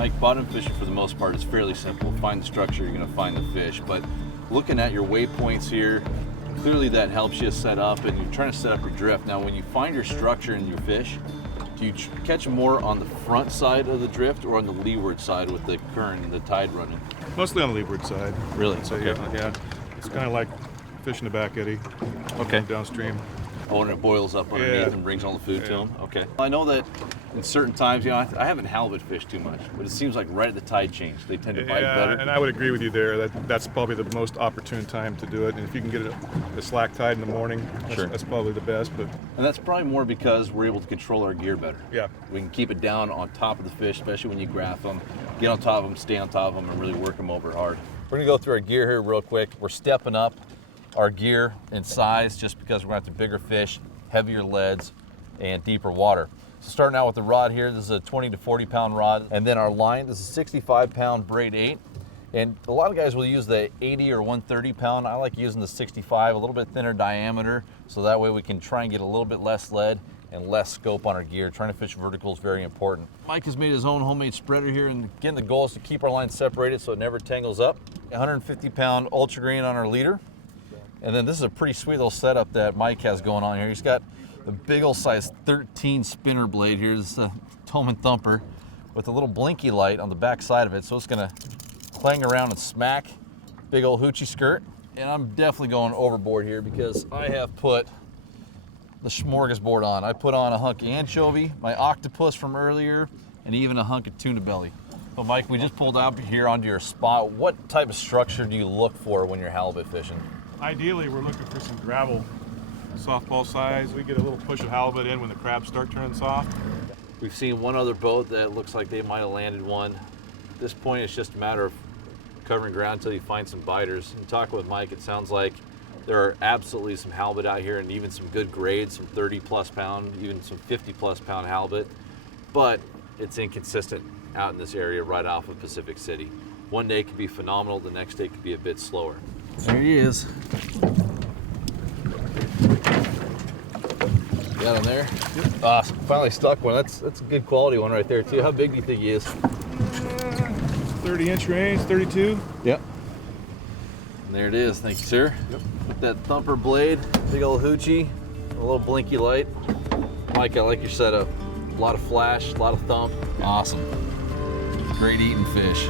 Mike, bottom fishing for the most part is fairly simple. Find the structure, you're going to find the fish. But looking at your waypoints here, clearly that helps you set up, and you're trying to set up your drift. Now, when you find your structure in your fish, do you catch them more on the front side of the drift or on the leeward side with the current and the tide running? Mostly on the leeward side. Really? So Okay. yeah, it's kind of like fishing the back eddy. Okay. Downstream. Oh, and it boils up underneath and brings all the food to them? Okay. I know that in certain times, you know, I haven't halibut fished too much, but it seems like right at the tide change, they tend to bite better. And I would agree with you there. That's probably the most opportune time to do it. And if you can get a slack tide in the morning, that's probably the best. And that's probably more because we're able to control our gear better. Yeah. We can keep it down on top of the fish, especially when you graph them, get on top of them, stay on top of them, and really work them over hard. We're gonna go through our gear here real quick. We're stepping up our gear in size just because we're after bigger fish, heavier leads, and deeper water. So starting out with the rod here, this is a 20 to 40 pound rod. And then our line, this is a 65 pound braid 8. And a lot of guys will use the 80 or 130 pound. I like using the 65, a little bit thinner diameter, so that way we can try and get a little bit less lead and less scope on our gear. Trying to fish vertical is very important. Mike has made his own homemade spreader here, and again, the goal is to keep our line separated so it never tangles up. 150 pound ultra green on our leader. And then this is a pretty sweet little setup that Mike has going on here. He's got the big old size 13 spinner blade here. This is a Tolman Thumper with a little blinky light on the back side of it. So it's gonna clang around and smack big old hoochie skirt. And I'm definitely going overboard here because I have put the smorgasbord on. I put on a hunk of anchovy, my octopus from earlier, and even a hunk of tuna belly. So Mike, we just pulled out here onto your spot. What type of structure do you look for when you're halibut fishing? Ideally, we're looking for some gravel, softball size. We get a little push of halibut in when the crabs start turning soft. We've seen one other boat that looks like they might have landed one. At this point, it's just a matter of covering ground until you find some biters. And talking with Mike, it sounds like there are absolutely some halibut out here, and even some good grades, some 30 plus pound, even some 50 plus pound halibut. But it's inconsistent out in this area right off of Pacific City. One day could be phenomenal, the next day could be a bit slower. There he is. Got him there? Yep. Awesome. Finally stuck one. That's a good quality one right there too. How big do you think he is? 30-inch range, 32. Yep. And there it is. Thank you, sir. Yep. With that thumper blade, big old hoochie, a little blinky light. Mike, I like your setup. A lot of flash, a lot of thump. Awesome. Great eating fish.